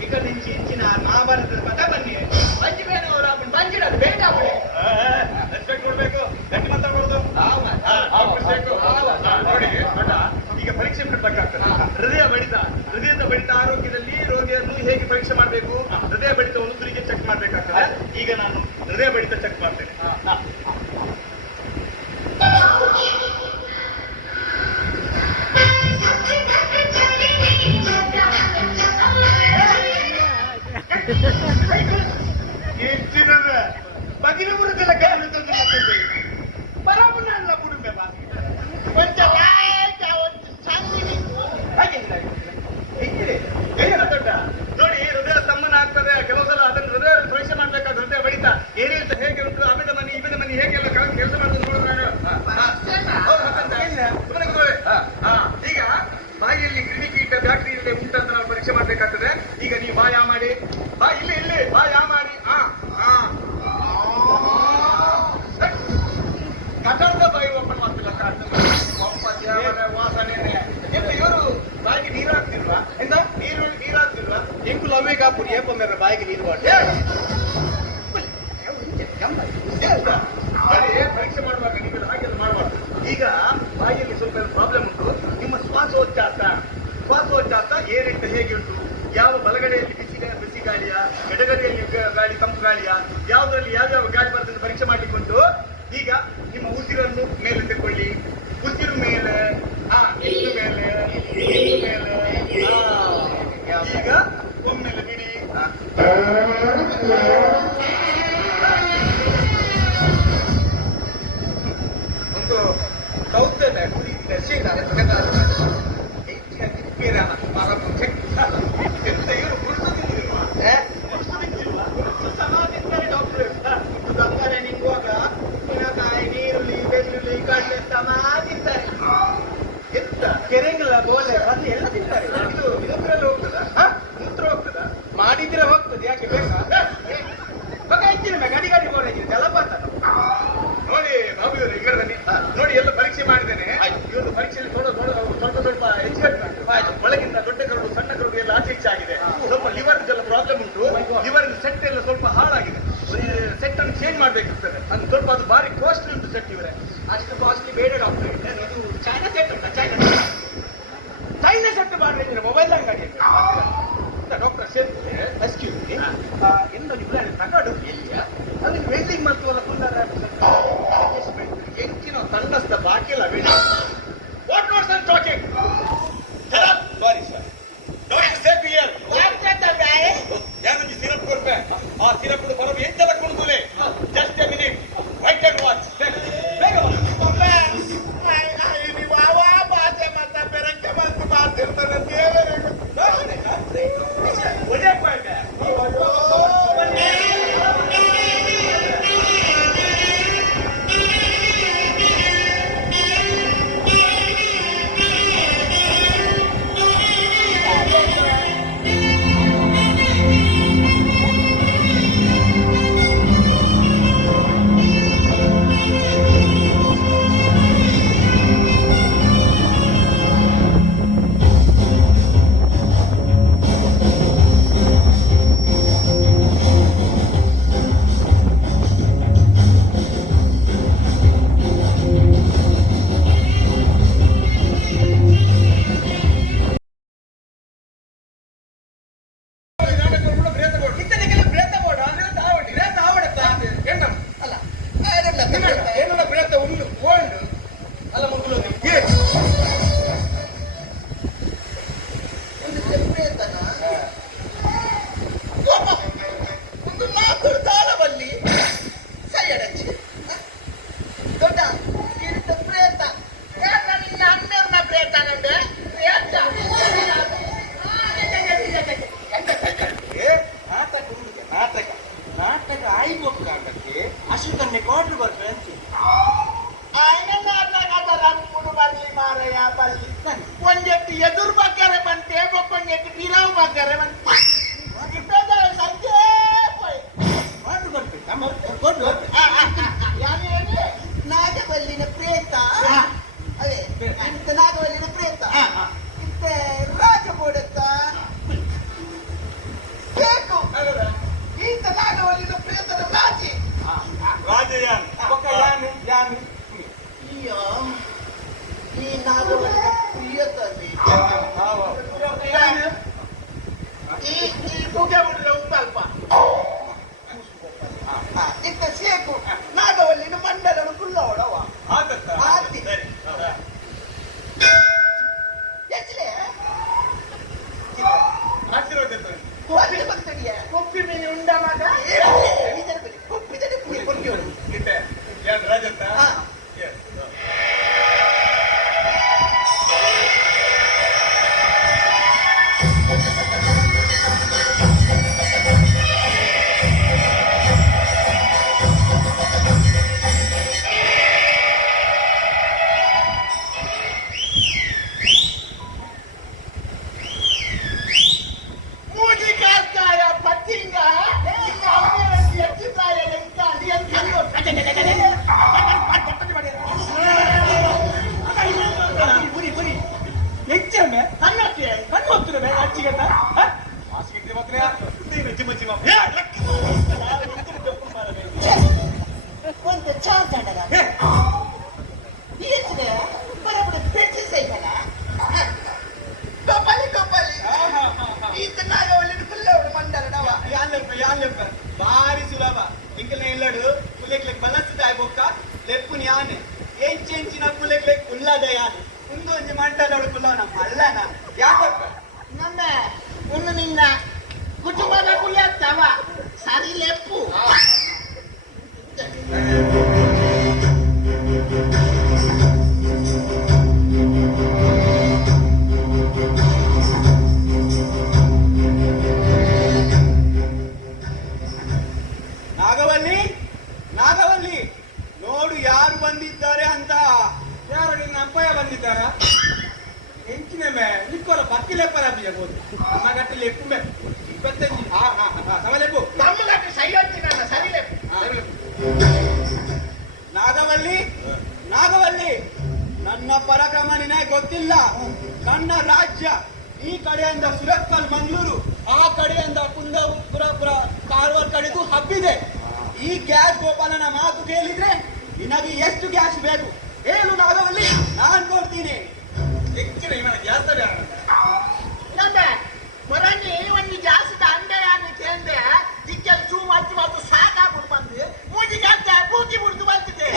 ಈಗ ನಿಂಚಿ ಇಂಚಿನ ಮಹಾಭಾರತದ ಪದ ಬನ್ನಿ ಬಂಜಿ ಬೇನವರ ಬಂಜಿಡದು ಬೇಡ ರೆಸ್ಪೆಕ್ಟ್ ಕೊಡ್ಬೇಕು ಗಟ್ಟಿ ಮಾತಾಡ್ಬಾರ್ದು ನೋಡಿ ದೊಡ್ಡ ಈಗ ಪರೀಕ್ಷೆ ಬಿಡ್ಬೇಕಾಗ್ತದೆ ಹೃದಯದ ಬಡಿತ ಆರೋಗ್ಯದಲ್ಲಿ ರೋಗಿಯನ್ನು ಹೇಗೆ ಪರೀಕ್ಷೆ ಮಾಡಬೇಕು ಹೃದಯ ಬಡಿತವನ್ನು ತುರಿಗೆ ಚೆಕ್ ಮಾಡ್ಬೇಕಾಗ್ತದೆ ಈಗ ನಾನು ಹೃದಯ ಬಡಿತ ಚೆಕ್ ಮಾಡ್ತೇನೆ ಬಗಿನ ಬರುತ್ತಲ್ಲ ಕಾಲು ತಂದು ಬರಾಬರ ಅಲ್ಲ ಬಿಡುಂಬೆ ಕೊಂಚ ದೊಡ್ಡ ನೋಡಿ ಹೃದಯ ಸ್ತಂಭನ ಆಗ್ತದೆ ಕೆಲವು ಸಲ ಅದನ್ನು ಹೃದಯ ಪರೀಕ್ಷೆ ಮಾಡ್ಬೇಕಾದ ಹೃದಯ ಬಡಿತ ಏನೇಂತ ಹೇಗೆ ಉಂಟು ಅಮಿದ ಮನಿ ಹೇಗೆಲ್ಲ ಕೆಲಸ ಮಾಡೋದು ನೋಡಿದ್ರೆ ಈಗ ಬಾಯಿಯಲ್ಲಿ ಕ್ರಿಮಿಕೀಟ ಬ್ಯಾಕ್ಟೀರಿಯಾ ಉಂಟಂತ ನಾವು ಪರೀಕ್ಷೆ ಮಾಡ್ಬೇಕಾಗ್ತದೆ ಈಗ ನೀವು ಬಾಯ ಮಾಡಿ ಇಲ್ಲಿ ಬಾಯ ಮಾಡಿ ಕಟರ್ದ ಬಾಯಿ ಓಪನ್ ಮಾಡ್ತಿಲ್ಲ ವಾಸನೆ ಇವರು ಬಾಯಿಗೆ ನೀರು ಹಾಕ್ತಿಲ್ವಾ ಎಂತ ನೀರು ಹಾಕ್ತಿಲ್ವಾ ಎಂಕು ಲವ್ವೆ ಕಾಪುರಿ ಏಪ ಮೇರೆ ಬಾಯಿಗೆ ನೀರು ಬಾಟೆ ಪರೀಕ್ಷೆ ಮಾಡುವಾಗ ನೀವು ಹಾಗೆಲ್ಲ ಮಾಡಬಾರ್ದು ಈಗ ಬಾಯಿಯಲ್ಲಿ ಸ್ವಲ್ಪ ಪ್ರಾಬ್ಲಮ್ ಉಂಟು ನಿಮ್ಮ ಶ್ವಾಸೋಚ್ಛ್ವಾಸ ಏರಿಳಿತ ಹೇಗೆ ಉಂಟು ಯಾವ ಬಲಗಡೆಯಲ್ಲಿ ಬಿಸಿ ಗಾಳಿಯ ಎಡಗಡೆಯಲ್ಲಿ ಗಾಳಿ ತಂಪು ಗಾಳಿಯ ಯಾವುದರಲ್ಲಿ ಯಾವ್ಯಾವ ಗಾಳಿ ಬರ್ತದೆ ಪರೀಕ್ಷೆ ಮಾಡ್ಲಿಕ್ಕೆ ಉಂಟು ಈಗ ನಿಮ್ಮ ಉಸಿರನ್ನು ಮೇಲೆ ತಗೊಳ್ಳಿ ಉಸಿರು ಮೇಲೆ ಇನ್ನು ಮೇಲೆ ಈಗ ಒಮ್ಮೆಲೆ ಬಿಡಿ ಒಂದು ದೌತ್ಯದ ಎಂತ ಇವರು ಗುರುತಿಲ್ವಾ ಸಮಾಧಿಸ್ತಾರೆ ಡಾಕ್ಟರ್ ಸಕ್ಕರೆ ನಿಂಗುವಾಗ ಉಪ್ಪಿನಕಾಯಿ ನೀರುಳ್ಳಿ ಬೆಳ್ಳುಳ್ಳಿ ಕಡಲೆ ಸಮಾಧಿಸ್ತಾರೆ ಎಂತ ಕೆರೆಂಗಲ ಗೋಲೆ ಅದು ಎಲ್ಲ ತಿಂತಾರೆ ಇದು ಮೂತ್ರದಲ್ಲಿ ಹೋಗ್ತದ ಮೂತ್ರ ಹೋಗ್ತದ ಮಾಡಿದ್ರೆ ಹೋಗ್ತದೆ ಯಾಕೆ ಬೇಕಾ ಹೆಚ್ಚಿನ ಗಡಿ ಗೋಡೆ ಜಲಪಾತ ನೋಡಿ ಬಾಬು ಇವರು ಈಗ ನೋಡಿ ಎಲ್ಲ ಪರೀಕ್ಷೆ ಮಾಡಿದ್ದೇನೆ ಇವತ್ತು ಪರೀಕ್ಷೆಯಲ್ಲಿ ಸ್ವಲ್ಪ ಹೆಚ್ಚು ಕಡಿಮೆ ಒಳಗಿಂದ ದೊಡ್ಡ ಕರಡು ಸಣ್ಣ ಕರಡು ಎಲ್ಲ ಆಚೆ ಈಚೆ ಆಗಿದೆ ಸ್ವಲ್ಪ ಲಿವರ್ ಎಲ್ಲ ಪ್ರಾಬ್ಲಮ್ ಸೆಟ್ ಇವರೇ ಅಷ್ಟು ಕಾಸ್ಟ್ಲಿ ಬೇಡ ಡಾಕ್ಟರ್. ಇದು ಚೈನಾ ಸೆಟ್ ಉಂಟಾ? ಚೈನಾ ಸೆಟ್ ಮಾಡ್ಬೇಕಿದ್ರೆ ಮೊಬೈಲ್ ಅಂಗಡಿ ಡಾಕ್ಟರ್ ಸೇರ್ತಾರೆ ಎಸ್ಕ್ಯೂಸ್ ಎಂದು ನೀವು ತಗೊಂಡು ಎಲ್ಲಿಯ ಅಲ್ಲಿ ವೆಲ್ಡಿಂಗ್ ಮತ್ತು ಎಂಚಿನ ತಂಡಸ್ಥ ಬಾಕಿ ಇಲ್ಲ ಬೇಡ. What not sir talking? Sorry sir, doctor safe here. ಯಾರು ಸಿರಪ್ ಕೊಡ್ಬೇ ಆ ಸಿರಪ್ ಬರೋದು ಎಂತೆಲ್ಲ ಕುಡ್ದೂಲೆ. Just a minute, wait and watch. ಬೇಗ ನೀವು ಅವಾ ಬಾತೆ ಮತ್ತೆ ಬೆರಕೆ ಬಂದು ಮಾತಿರ್ತಾರೆ ದೇವರೇ. ಒಳ್ಳೆ ಪಾಯಿಂಟ್. ಅಶುಕನ್ನೇ ಕೋಟ್ಲು ಬರ್ತಾರೆ ఆయన నాటకాల రంగుడు బల్లి మారయ్య బల్లి కొంచెట్టి ఎదురు బగ్గరే బంటే కొంచెట్టి బిరావు బగ్గరే బంటే ఇప్పేద సంజే పోయి ಕೋಟ್ಲು ಬರ್ಬೇಕು ಕೋಟ್ಲು ಯಾನಿ ಏನಿ ನಾಗವಲ್ಲಿನ ಪ್ರೇತ ಅದೇ ಇಂತ ನಾಗವಲ್ಲಿನ ಪ್ರೇತ ಇಂತ ರಾಜ ಮೂಡತ್ತ ಬೇಕು ಇಂತ ನಾಗವಲ್ಲಿನ ಪ್ರೇತದ ರಾಜಿ ರಾಜಯಾನ್ ಯಾನು ಯಾನು ಅಯ್ಯೋ ಈ ನಾಗವಲ್ಲಿನ ಪ್ರಿಯತಲ್ಲಿ ಈ ಬುಗೆ ಉಂಡ್ರೆ ಉಂಟಲ್ಪ ಇಂತ ಸೇಕು ನಾಗವಲ್ಲಿನ ಮಂಡಲನು ಕುಲ್ಲವಡವ ಆಗತ್ತಾ? ಆತಿ. ಸರಿ. ಎಚ್ಚಲೆ ಆಶೀರ್ವಾದ ಇರ್ತದೆ. ಕೊಪ್ಪಿ ಬರ್ತಡಿಯ ಕುಪ್ಪಿ ಮೀನು ಉಂಡ ಮಗ ಕೊಪ್ಪಿದರೆ ಪುಡಿ ಕೊಡ್ತೀವಳು ಗಿಟ್ಟೆ ಯಾರು ರಾಜತ್ತ? ಹಾ. Yes. ಮೂಜಿಕಾಯ ಪತ್ತಿಂಗ ಎಚ್ಚಿಕಾಯ ಎಂತ ಹೆಚ್ಚಮ್ಮೆ ಕನ್ನಕ್ಕೆ ಕಣ್ಣು ಹೋಗ್ತಿರಮೆ ಅಚ್ಚಿಗನ್ನ ಹಾಸ್ಪಿಟ್ಲ್ ಮಾತ್ರ ನೀನು ಜಿಮ್ಮ ಜಿಮ್ಮ ಒಂದು ಚಾಂತಂಡಗ ಎಚ್ಚಲೆ ಬರಬಡ ಪೆಚ್ಚಿ ಸೈಕಲ ಕೊಪ್ಪಲಿ ಕೊಪ್ಪಲಿ ಈತ ನಾಗವಲ್ಲಿನ ಕುಲ್ಲವಡು ಮಂಡಲಡವ ಯಾನ್ಲೆಪ್ಪ ಭಾರಿ ಸುಲಭ ಇಂಕಲ್ನ ಇಲ್ಲಡು ಕುಲೆಕ್ಲೆಕ್ ಬಲಸಿದ ಬೊಕ್ಕ ಲೆಪ್ಪುನಿ ಯಾನೆ ಎಂಚೆಂಚಿನ ಕುಲೆಕ್ಲೆಕ್ ಕುಲ್ಲದ ಯಾನೆ ಮುಂದೆ ಒಂಜಿ ಮಂಡಲೋಡು ಕುಲ್ಲವನ ಮಲ್ಲನ ಯಾಕಪ್ಪ ನಮ್ಮ ಒಂದು ನಿನ್ನ ಕುಟುಂಬದ ಕುಲಿಯತ್ತವ ಸರಿ ಲೆಪ್ಪು ನಾಗವಲ್ಲಿ ನಾಗವಲ್ಲಿ ನೋಡು ಯಾರು ಬಂದಿದ್ದಾರೆ ಅಂತ. ಯಾರು ನಿನ್ನ ಅಪ್ಪಯ್ಯ ಬಂದಿದ್ದಾರ? ಹೆಂಚಿನ ಮೇ ನಿಕ್ಕೋರ ಬತ್ತಿ ಲೆಪ್ಪರ ಬಿಜಬಹುದು ನಮ್ಮ ಗಟ್ಟಿ ಲೆಪ್ಪು ಮೇ 25 ಸಮಲೆಪ್ಪು ತಮ್ಮಗಟ್ಟು ಸೈಯೊತ್ತಿ ನನ್ನ ಸರಿ ಲೆಪ್ಪು ನಾಗವಲ್ಲಿ ನಾಗವಲ್ಲಿ ನನ್ನ ಪರಾಕ್ರಮ ನಿನಗೆ ಗೊತ್ತಿಲ್ಲ. ನನ್ನ ರಾಜ್ಯ ಈ ಕಡೆಯಿಂದ ಸುರತ್ಕಲ್ ಮಂಗಳೂರು, ಆ ಕಡೆಯಿಂದ ಕುಂದಾಪುರ ಕಾರವಾರ ಕಡೆಗೂ ಹಬ್ಬಿದೆ. ಈ ಗ್ಯಾಸ್ ಗೋಪಾಲನ ಮಾತು ಕೇಳಿದ್ರೆ ನಿನಗೆ ಎಷ್ಟು ಗ್ಯಾಸ್ ಬೇಕು ಹೇಳು ನಾಗವಲ್ಲಿ, ನಾನು ಕೊಡ್ತೀನಿ. ಹೆಚ್ಚಿನ ಇವನ ಗ್ಯಾಸ್ ಮೊರಣ್ಣಿ ಒಂದು ಜಾಸ್ತಿ ಅಂಡೆ ಆಗಿ ಕೇಂದ್ರೆ ದಿಕ್ಕಲ್ಲಿ ಚೂ ಮಚ್ಚು ಮತ್ತು ಸಾಕಾಗ್ಬಿಟ್ಟು ಬಂದು ಮೂಜಿಗೆ ಬೂಜಿ ಬಿಡ್ದು ಬಂದಿದೆ.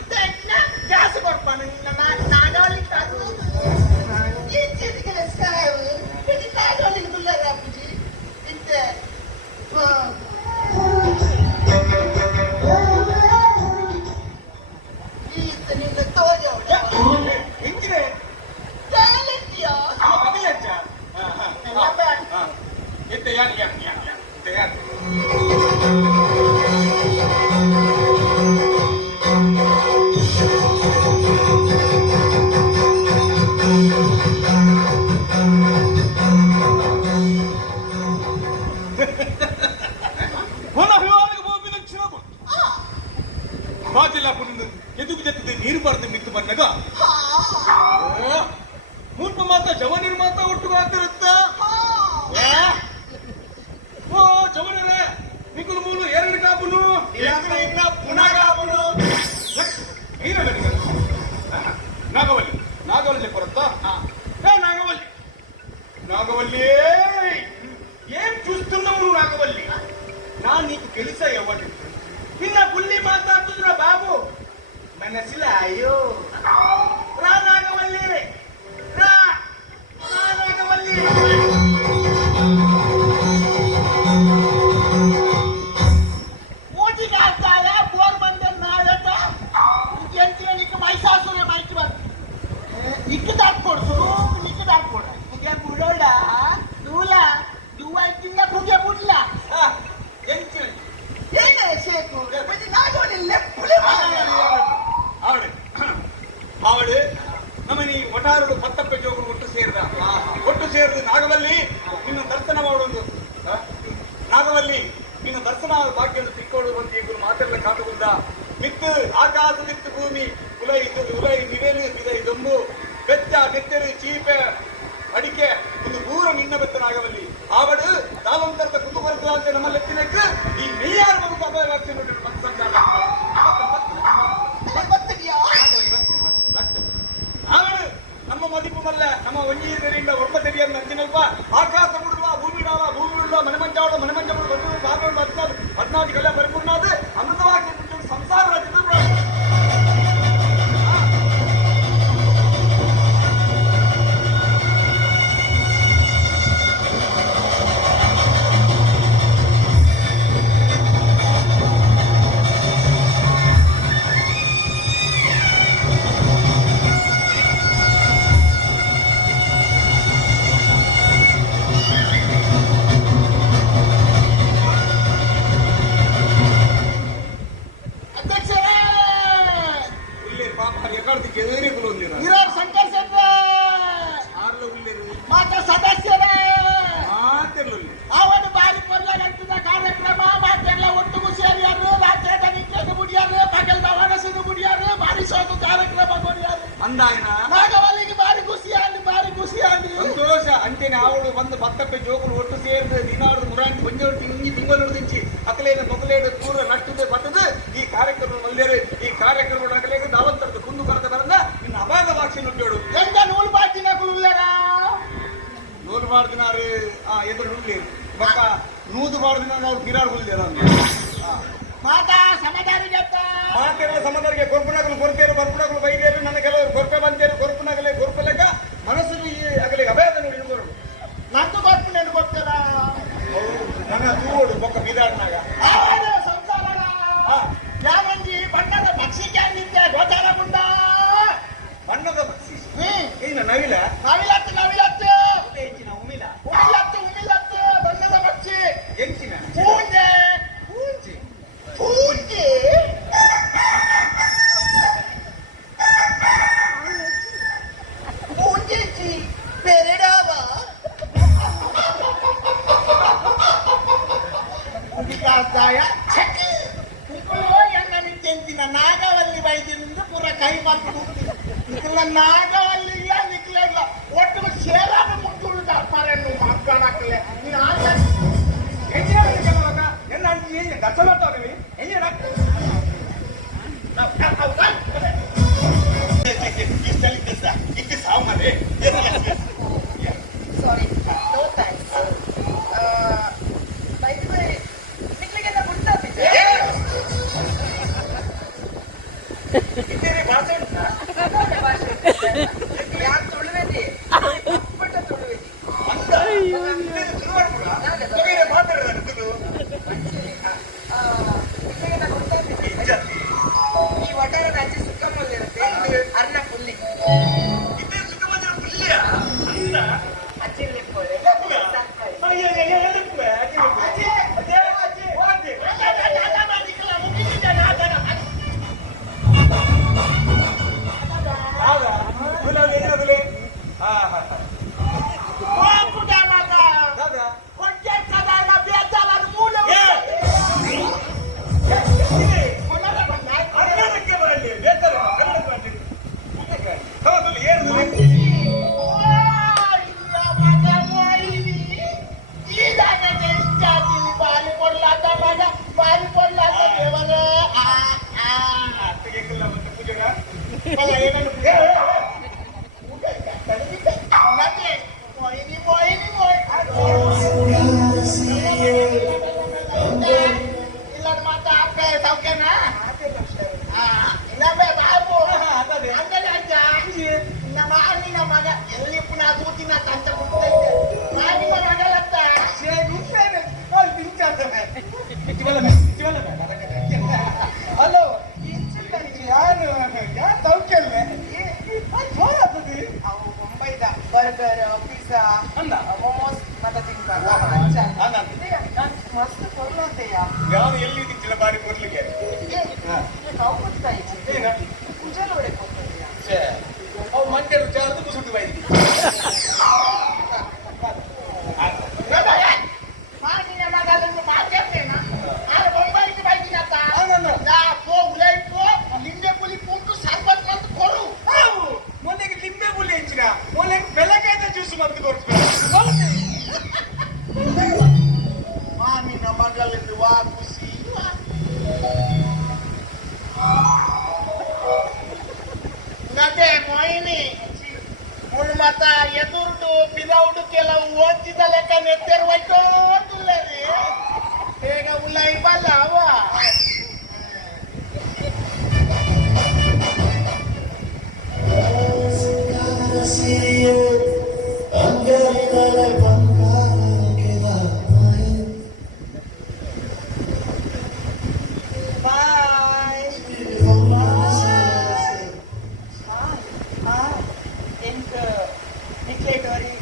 ಇದ್ದ ಜಾಸ್ತಿ ಕೊಡ್ಪಾನ ನಾಗವಲ್ಲಿ ಹೆಂಗಿದೆ ಎತ್ತೆ ಯಾರು ಎದುగు ಜತ್ತದೆ ನೀರು ಬರೆದು ಮಿತ್ತು ಬಂದಾಗ ಮೂರ್ಪ ಮಾತ ಜವ ನಿರ್ಮಾತ ಒಟ್ಟು ಮಾತಿರುತ್ತ ಓ ಜವನರೇ ನಿಗುಲು ಮೂಲು ಎರಡು ಕಾಪುನು ಪುನಃ ಕಾಪುನು ನಾಗವಲ್ಲಿ ನಾಗವಲ್ಲಿ ಬರುತ್ತಾ ನಾಗವಲ್ಲಿ నాగవల్లి ఏం చూస్తున్నావు నువ్వు నాగవల్లి నా నీకు తెలుసా ఎవరు నిన్న బుల్లి మాట్లాడుతున్నా బాబు మనసులో అయ్యో రా నాగవల్లి రా నాగవల్లి ಮೋದಿ ಕಾಡ್ತಾಳೆ ಬೋರ್ ಬಂದ ನಾಡಟ ಎಂತ ನಿಕ್ಕೆ ಮೈಸಾಸುರ ಮೈಕ್ ಬಂದ ಇಕ್ಕ ದಾಟ್ಕೊಡ್ಸು ನಿಕ್ಕೆ ದಾಟ್ಕೊಡ ನಿಕ್ಕೆ ಬುಡೋಡ ದೂಲ ದುವಾಯ್ತಿಂದ ಕುಗೆ ಬುಡ್ಲ ಎಂತ ಏನೇ ಶೇಕು ಮತ್ತೆ ನಾಗವಲ್ಲಿ ಲೆಪ್ಪುಲೆ ಆವಡು ನಮ್ಮನಿ ಒಟಾರಡು ಪತ್ತಪ್ಪ ಜೋಗರು ಒಟ್ಟು ಸೇರಿದ ನಾಗವಲ್ಲಿ ನಿನ್ನ ದರ್ಶನ ಮಾಡೋದು ನಾಗವಲ್ಲಿ ನಿನ್ನ ದರ್ಶನ ಭಾಗ್ಯವನ್ನು ತಿಕ್ಕೋಡು ಬಂದು ಈಗಲು ಮಾತೆಲ್ಲ ಕಾಟುಗುಂದ ಮಿತ್ತು ಆಕಾಶ ಮಿತ್ತು ಭೂಮಿ ಉಲೈ ನಿವೇಲು ಬಿದೈ ದೊಂಬು ಬೆಚ್ಚ ಬೆತ್ತರು ಚೀಪೆ ಅಡಿಕೆ ಒಂದು ಪೂರ ನಿನ್ನ ಬೆತ್ತ ನಾಗವಲ್ಲಿ ಆವಡು ತಾಲಂತರದ ಕುತುಬರ್ಗ ಅಂತ ನಮ್ಮ ಲೆತ್ತಿನಕ್ಕೆ ಈ ಮೆಯ್ಯಾರ ಮಗು ಅಭಯವಾಗ್ತಿ ನೋಡಿ ಮತ್ತೆ ಸಂಚಾರ ಆವಡು ನಮ್ಮ ಮದಿಪು ಮಲ್ಲ ನಮ್ಮ ಒಂಜೀರಿನಿಂದ ಒರ್ಮತೆರಿಯನ್ನು ನಂಚಿನಲ್ಪ ಆಕಾಶ ಮುಡುವ ಭೂಮಿ ಉಳ್ಳ ಮನೆಮಂಜಾವಳ ಮನೆಮಂಜಗಳು ಬಂದು ಬಾಗಗಳು 14 ಕಲ್ಲ ಪರಿಪೂರ್ಣಾದ ಅಮೃತವಾಗಿ ಸಂಸಾರ ನಾಗವಲ್ಲಿಗೆ ಬಾರಿ ಖುಷಿಯಾಗಿ ಸಂತೋಷ ಅಂಚೆನೆ ಆವಳು ಬಂದು ಪತ್ತಪ್ಪೆ ಜೋಗುಲು ಒಟ್ಟು ಸೇರಿದ ದಿನಾಡು ಮುರಾಂಟಿ ಬಂಜೋಡು ತಿಂಗಳು ನುಡಿಂಚಿ ಅಕಲೇನ ಮೊದಲೇಡು ಪೂರ ನಟ್ಟದೆ ಬತ್ತದು ಈ ಕಾರ್ಯಕ್ರಮ ಮಲ್ಲೇರು ಈ ಕಾರ್ಯಕ್ರಮ ನಗಲೇಗೆ ದಾವಂತರದ ಕುಂದು ಬರದ ಬರದ ಇನ್ನು ಅಭಾಗ ಭಾಷೆ ನುಡ್ಡೋಡು ಎಂತ ನೂಲು ಬಾಟಿನ ಕುಲ್ಲರ ನೂರು ಮಾಡ್ದಿನಾರು ಎದುರು ನುಡ್ಲೇರು ಬಕ್ಕ ನೂದು ಮಾಡ್ದಿನ ಅವ್ರು ಗಿರಾಡ್ ಹುಲ್ಲೇರ ಮಾತಾ ಸಮದಾರಿ ಜಪ್ಪ ಮಾತೆಲ್ಲ ಸಮದರಿಗೆ ಗೊರ್ಪುನಗಲು ಕೊರತೇರು ಬರ್ಪುನಗಲು ಬೈದೇರು ನನ್ನ ಕೆಲವರು ಗೊರ್ಪೆ ಬಂದೇರು ಗೊರ್ಪುನಗಲೆ ಗೊರ್ಪಲೆಕ್ಕ ಮನಸ್ಸು ಆಗಲಿ ಅಭಯದ ನೋಡಿ ನೋಡು ನಂದು ಗೊತ್ತು ನೆನು ಗೊತ್ತಲ್ಲ ನನ್ನ ತೂಡು ಬೊಕ್ಕ ಬೀದಾಡ್ನಾಗ ಸಂಸಾರ ಯಾವಂಜಿ ಬಣ್ಣದ ಪಕ್ಷಿ ಕ್ಯಾಂಡಿದ್ದೆ ಗೋಚಾರಗುಂಡ ಬಣ್ಣದ ಪಕ್ಷಿ ಏನ ನವಿಲ ನವಿಲತ್ತು ಹೆಚ್ಚಿನ ಉಮಿಲ ಉಮಿಲತ್ತು ಬಣ್ಣದ ಪಕ್ಷಿ ಎಂಚಿನ ಪೂಂಜೆ ಪೂಂಜೆಚ್ಚಿ ಪೆರಡಾವ ಉಡಿಕಾಸಾಯ ಛಕಿ ಉಪ್ಪುಲೋ ಎಣ್ಣ ಮಿಟ್ಟೆಂತಿನ ನಾಗವಲ್ಲಿ ಬೈದಿನಿಂದ ಪೂರ ಕೈ ಬಂದು ನಿಖಿಲ ನಾಗವಲ್ಲಿಯ ನಿಖಿಲ ಒಟ್ಟು ಸೇರಾಗ ಮುಟ್ಟುಳು ದಾಟ್ಮಾರೆ ನೀವು ಮಾತಾಡಕ್ಕಲೆ ನೀನು ಆಗ ಎಂಚಿನ ಎಲ್ಲ ಅಂಟಿ ದರ್ಶನ ಮಾಡ್ತಾವೆ पाणी पडलं आता देवाला मला येणं नको. कुठे आहे? नाही, मोहिनी मोहिनी इला माता आपल्या सावक्या ना ನಮ್ಮೆ ಬಾಬು ಅಂಗಡಿಯಾಚ ನಮ್ಮ ಅಣ್ಣಿನ ಮಗ ಎಲ್ಲಿ ಪುನಃ ದೂತಿನ ತಂಚ ಬಿಟ್ಟೈತೆ ನಿಮ್ಮ ಮಗಳತ್ತ ಹಲೋ ಯಾರು ಯಾ ಸೌಖ್ಯಲ್ವೇ ಜೋರಾಗ್ತದೆ ಅವು ಮುಂಬೈದ ಬರ್ಗರ್ ಪಿಜ್ಜಾ ಮೋಮೋಸ್ ಮತ್ತೆ ತಿಂತಾರ ಮಸ್ತ್ ಕೊರ್ಲಂತೆಯ ಯಾರು ಎಲ್ಲಿ ಇದ್ದಿಲ್ಲ ಬಾರಿ ಕೊಡ್ಲಿಕ್ಕೆ ನಾವು ಗೊತ್ತಾ ಕುಜಲ್ ಹೊಡೆ ಕೊಡ್ತೀಯ ಅವು ಮಂಡ್ಯ ಚಾರ್ದು ಕುಸುಟ್ಟು ಬೈದಿ ಮಾನಿನ ಮಗಳನ್ನು ಮಾತಾಡ್ತೇನ ಆದ್ರೆ ಮುಂಬೈಗೆ ಬೈದಿನತ್ತ ಉಲೈಪು ಲಿಂಬೆ ಪುಲಿ ಪುಂಟು ಸರ್ಬತ್ ಮಂತ್ ಕೊಡು ಮೊನ್ನೆಗೆ ಲಿಂಬೆ ಹುಳಿ ಹೆಚ್ಚಿನ ಮೊನ್ನೆ ಬೆಳಗಾದ ಜ್ಯೂಸ್ ಮಂದು ಕೊಡ್ತಾರೆ ಮಾನಿನ ಮಗಳಲ್ಲಿ ವಾ ಖುಷಿ ನದೇ ಮೊಯ್ನಿ ಮುಳ್ಮತ ಎದುರ್ದು ಬಿದೌಡು ಕೆಲವು ಓದಿದ ಲೆಕ್ಕ ನೆತ್ತೇರು ಹೋಯ್ತೋ ತುಲ್ಲರಿ ಹೇಗ ಉಲ್ಲೈ ಬಲ್ಲ ಅವ Denk, ik leed erin.